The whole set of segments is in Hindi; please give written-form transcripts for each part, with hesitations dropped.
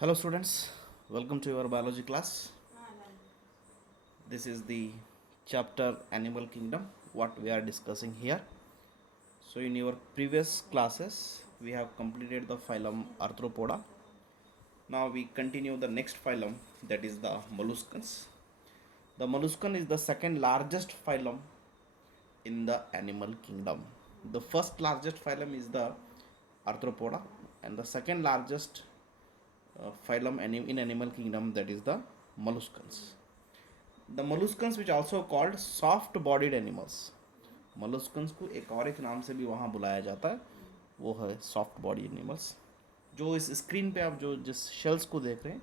Hello students, welcome to your biology class. This is the chapter Animal Kingdom, what we are discussing here. So in your previous classes, we have completed the phylum Arthropoda. Now we continue the next phylum, that is the molluscans. The molluscan is the second largest phylum in the animal kingdom. The first largest phylum is the Arthropoda, and the second largest phylum in animal kingdom, that is the molluscans. The molluscans which also called soft bodied animals. molluscans को एक और एक नाम से भी वहाँ बुलाया जाता है, वो है सॉफ्ट बॉडी एनिमल्स. जो इस स्क्रीन पे आप जो जिस शेल्स को देख रहे हैं,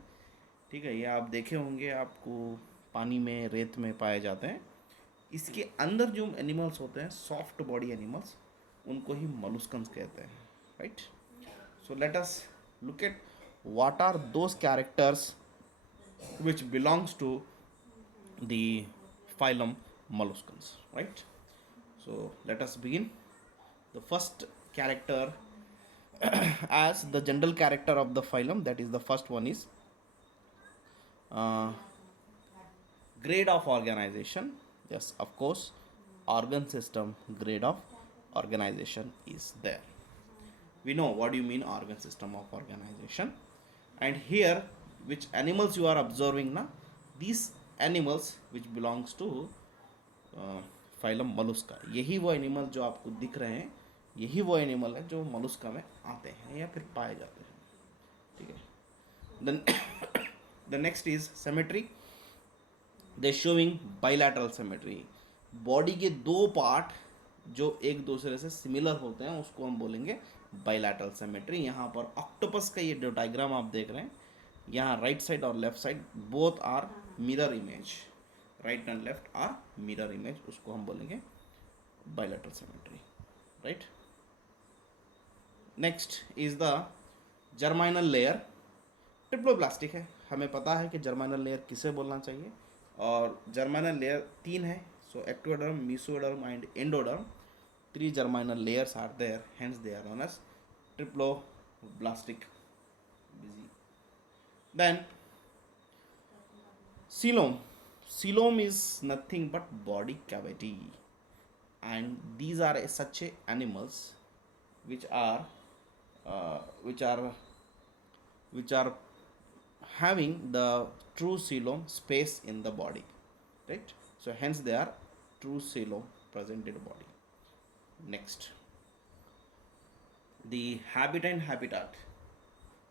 ठीक है, ये आप देखे होंगे, आपको पानी में रेत में पाए जाते हैं. इसके अंदर जो एनिमल्स होते हैं सॉफ्ट बॉडी एनिमल्स, उनको ही मोलस्कन्स कहते हैं. Right. So let us look at what are those characters which belongs to the phylum molluscans, right? So let us begin. The first character as the general character of the phylum, that is the first one is uh, grade of organization. Yes, of course, organ system grade of organization is there. We know what do you mean organ system of organization. And here which animals you are observing now, these animals which belongs to phylum Mollusca, यही वो एनिमल जो आपको दिख रहे हैं, यही वो एनिमल है जो मोलस्का में आते हैं या फिर पाए जाते हैं. ठीक है. Then the next is symmetry. They showing bilateral symmetry. Body के दो पार्ट जो एक दूसरे से सिमिलर होते हैं उसको हम बोलेंगे बाइलैटरल सिमेट्री. यहाँ पर ऑक्टोपस का ये जो डायग्राम आप देख रहे हैं, यहाँ राइट साइड और left side both are mirror image. Right and left are mirror image, उसको हम बोलेंगे bilateral symmetry. Right. Next is the germinal layer. Triploblastic है, हमें पता है कि जर्माइनल लेयर किसे बोलना चाहिए. और जर्माइनल लेयर तीन है. So ectoderm, mesoderm and endoderm. Three germinal layers are there, hence they are known as triploblastic. Busy. Then coelom. Coelom is nothing but body cavity, and these are such animals which are uh, which are which are having the true coelom space in the body, right? So hence they are true coelom present in the body. Next, the habitat and habitat,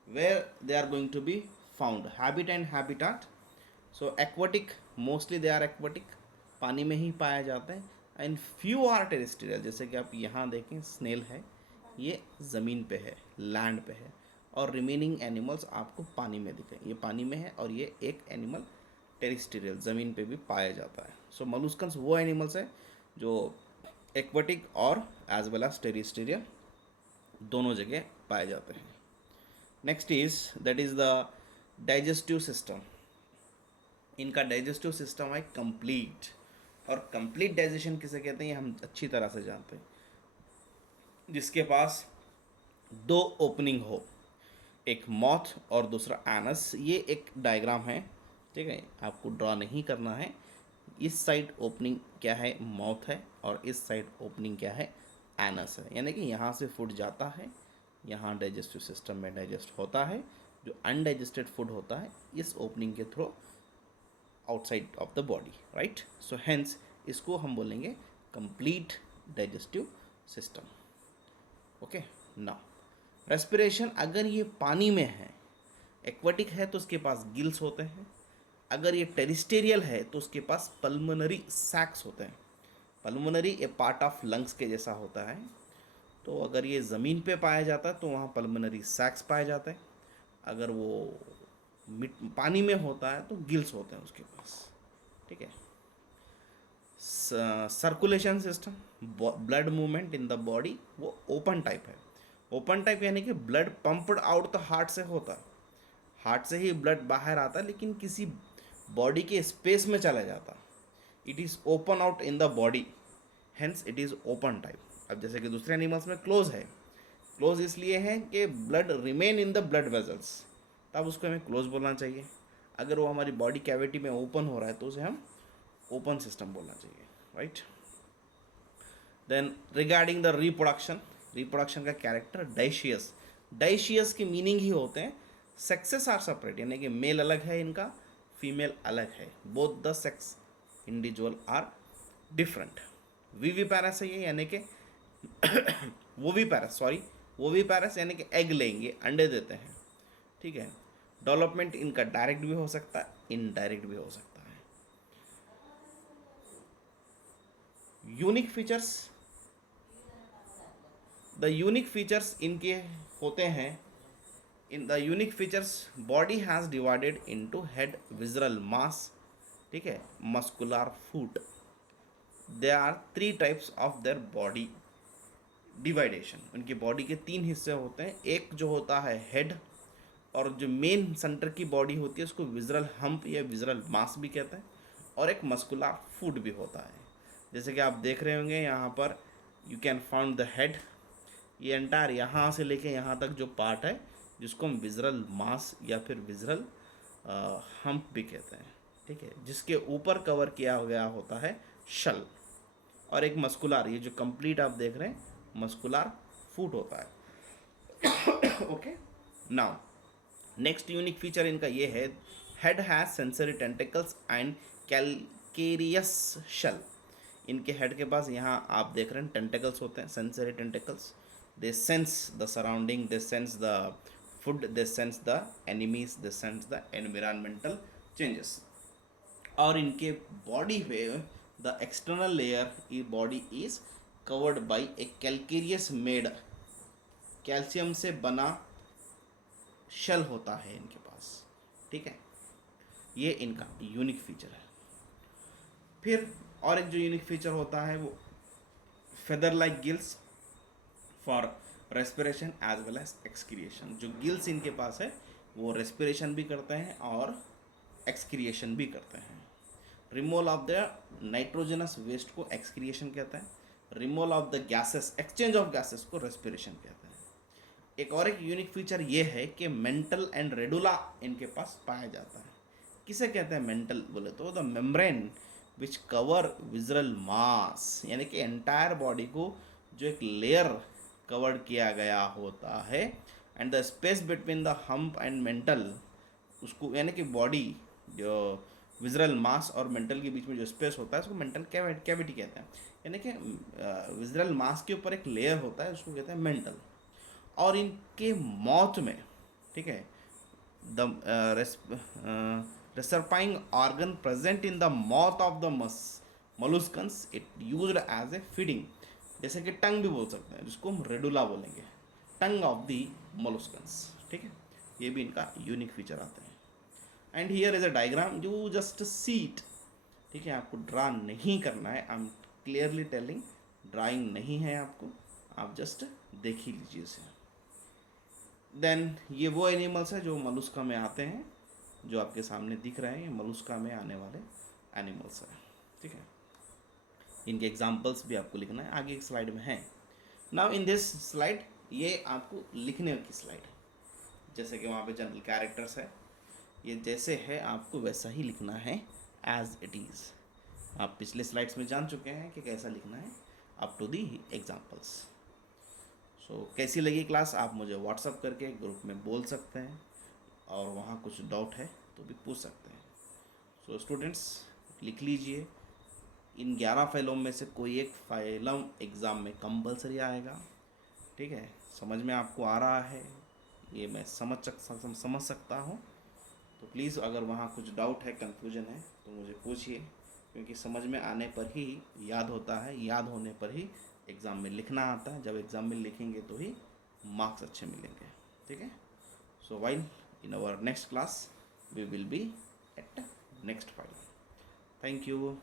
where they are going to be found. Habitat and habitat, so aquatic, mostly they are aquatic, पानी में ही पाया जाते हैं. एंड फ्यू आर टेरेस्ट्रियल, जैसे कि आप यहाँ देखें स्नेल है, ये ज़मीन पे है, लैंड पे है. और रिमेनिंग एनिमल्स आपको पानी में दिखे, ये पानी में है और ये एक एनिमल टेरेस्ट्रियल ज़मीन पे भी पाया जाता है. सो मोलस्कन्स वो एनिमल्स है जो एक्वाटिक और एज वेल एज टेरेस्ट्रियल दोनों जगह पाए जाते हैं. Next is that is the digestive system. इनका डाइजेस्टिव सिस्टम है कंप्लीट. और कंप्लीट डाइजेशन किसे कहते हैं ये हम अच्छी तरह से जानते हैं. जिसके पास दो ओपनिंग हो, एक माउथ और दूसरा एनस. ये एक डायग्राम है, ठीक है, आपको ड्रॉ नहीं करना है. इस साइड ओपनिंग क्या है, माउथ है, और इस साइड ओपनिंग क्या है, एनस है. यानी कि यहाँ से फूड जाता है, यहाँ डाइजेस्टिव सिस्टम में डाइजेस्ट होता है. जो अनडाइजेस्टेड फूड होता है इस ओपनिंग के through outside of the body. Right. So hence इसको हम बोलेंगे complete digestive system. Okay. Now respiration, अगर ये पानी में है, एक्वाटिक है, तो उसके पास गिल्स होते हैं. अगर ये टेरिस्टेरियल है तो उसके पास पल्मोनरी सैक्स होते हैं. Pulmonary A part of lungs के जैसा होता है. तो अगर ये ज़मीन पे पाया जाता है तो वहाँ पल्मोनरी सैक्स पाए जाते हैं. अगर वो पानी में होता है तो गिल्स होते हैं उसके पास. ठीक है. Circulation system, blood movement in the body, वो ओपन टाइप है. ओपन टाइप यानी कि blood pumped out the heart से होता है. हार्ट से ही ब्लड बाहर आता है लेकिन किसी बॉडी के स्पेस में चला जाता. It is open out in the body, hence it is open type. अब जैसे कि दूसरे एनिमल्स में क्लोज है. क्लोज इसलिए है कि blood remain in the blood vessels, तब उसको हमें क्लोज बोलना चाहिए। अगर वो हमारी बॉडी कैविटी में ओपन हो रहा है तो उसे हम ओपन सिस्टम बोलना चाहिए, right. Then regarding the reproduction का कैरेक्टर डाइशियस। डाइशियस की मीनिंग ही होते हैं सेक्सेस आर सेपरेट, यानी कि मेल अलग है इनका, फीमेल अलग है, both the sex individual are different. Viviparous है ये, यानी कि वोविपैरस यानी कि एग लेंगे, अंडे देते हैं, ठीक है। डेवलपमेंट इनका डायरेक्ट भी हो सकता है, इनडायरेक्ट भी हो सकता है। Unique features, the unique features इनके होते हैं, in the unique features body has divided into head, visceral mass, ठीक है, muscular foot. They are 3 types of their body division. उनकी बॉडी के 3 हिस्से होते हैं। एक जो होता है हेड, और जो मेन सेंटर की बॉडी होती है उसको विजरल हम्प या विजरल मास भी कहते हैं, और एक मस्कुलर फूट भी होता है। जैसे कि आप देख रहे होंगे यहाँ पर, you can found the head, ये एंटायर यहाँ से लेके यहाँ तक जो पार्ट है जिसको हम विजरल मास या फिर विजरल हम्प भी कहते हैं, ठीक है, जिसके ऊपर कवर किया गया होता है शल। और एक मस्कुलर, ये जो कंप्लीट आप देख रहे हैं मस्कुलर फूट होता है। Okay, now next unique feature इनका ये है, head has sensory tentacles and calcareous shell. इनके हेड के पास यहाँ आप देख रहे हैं टेंटिकल्स होते हैं, sensory tentacles. They sense the surrounding, they sense the food, they sense the enemies, they sense the environmental changes. और इनके बॉडी पे the external layer E body is covered by A calcareous made, calcium से बना शेल होता है इनके पास, ठीक है। ये इनका यूनिक फीचर है। फिर और एक जो यूनिक फीचर होता है वो feather like gills for respiration as well as excretion. जो गिल्स इनके पास है वो रेस्पिरेशन भी करते हैं और एक्सक्रिएशन भी करते हैं। Removal of the nitrogenous waste को एक्सक्रिएशन कहते हैं, removal of the gases, exchange of gases को रेस्पिरेशन कहते हैं। एक यूनिक फीचर ये है कि मेंटल एंड रेडुला इनके पास पाया जाता है। किसे कहते हैं मेंटल बोले तो, the membrane which cover visceral mass, यानी कि एंटायर बॉडी को जो एक लेयर कवर किया गया होता है, and the space between the hump and mental, उसको यानी कि बॉडी जो विजरल मास और मेंटल के बीच में जो स्पेस होता है उसको मेंटल कैविटी कहते हैं। यानी कि विजरल मास के ऊपर एक लेयर होता है उसको कहते हैं मेंटल। और इनके मौत में, ठीक है, the rasping organ present in the mouth of the molluscs, it used as a feeding, जैसे कि टंग भी बोल सकते हैं, जिसको हम रेडुला बोलेंगे, टंग ऑफ द मोलस्कन्स, ठीक है। ये भी इनका यूनिक फीचर आते हैं। And here is a diagram, you just see it, ठीक है, आपको ड्रा नहीं करना है, I am clearly telling, drawing नहीं है आपको, आप जस्ट देख ही लीजिए इसे। देन ये वो एनिमल्स हैं जो मलुस्का में आते हैं, जो आपके सामने दिख रहे हैं, ये मलुस्का में आने वाले एनिमल्स हैं, ठीक है। इनके एग्जांपल्स भी आपको लिखना है, आगे एक स्लाइड में है। नाउ इन दिस स्लाइड, ये आपको लिखने की स्लाइड है, जैसे कि वहाँ पे जनरल कैरेक्टर्स है, ये जैसे है आपको वैसा ही लिखना है एज इट इज़। आप पिछले स्लाइड्स में जान चुके हैं कि कैसा लिखना है अप टू दी एग्जाम्पल्स। सो कैसी लगी क्लास आप मुझे व्हाट्सअप करके ग्रुप में बोल सकते हैं, और वहाँ कुछ डाउट है तो भी पूछ सकते हैं। सो स्टूडेंट्स लिख लीजिए, इन 11 फाइलों में से कोई एक फाइलम एग्ज़ाम में कंपलसरी आएगा, ठीक है। समझ में आपको आ रहा है ये मैं समझ सकता हूँ, तो प्लीज़ अगर वहाँ कुछ डाउट है, कन्फ्यूजन है तो मुझे पूछिए, क्योंकि समझ में आने पर ही याद होता है, याद होने पर ही एग्ज़ाम में लिखना आता है। जब एग्ज़ाम में लिखेंगे तो ही मार्क्स अच्छे मिलेंगे, ठीक है। So while in our next class we will be at next file. Thank you.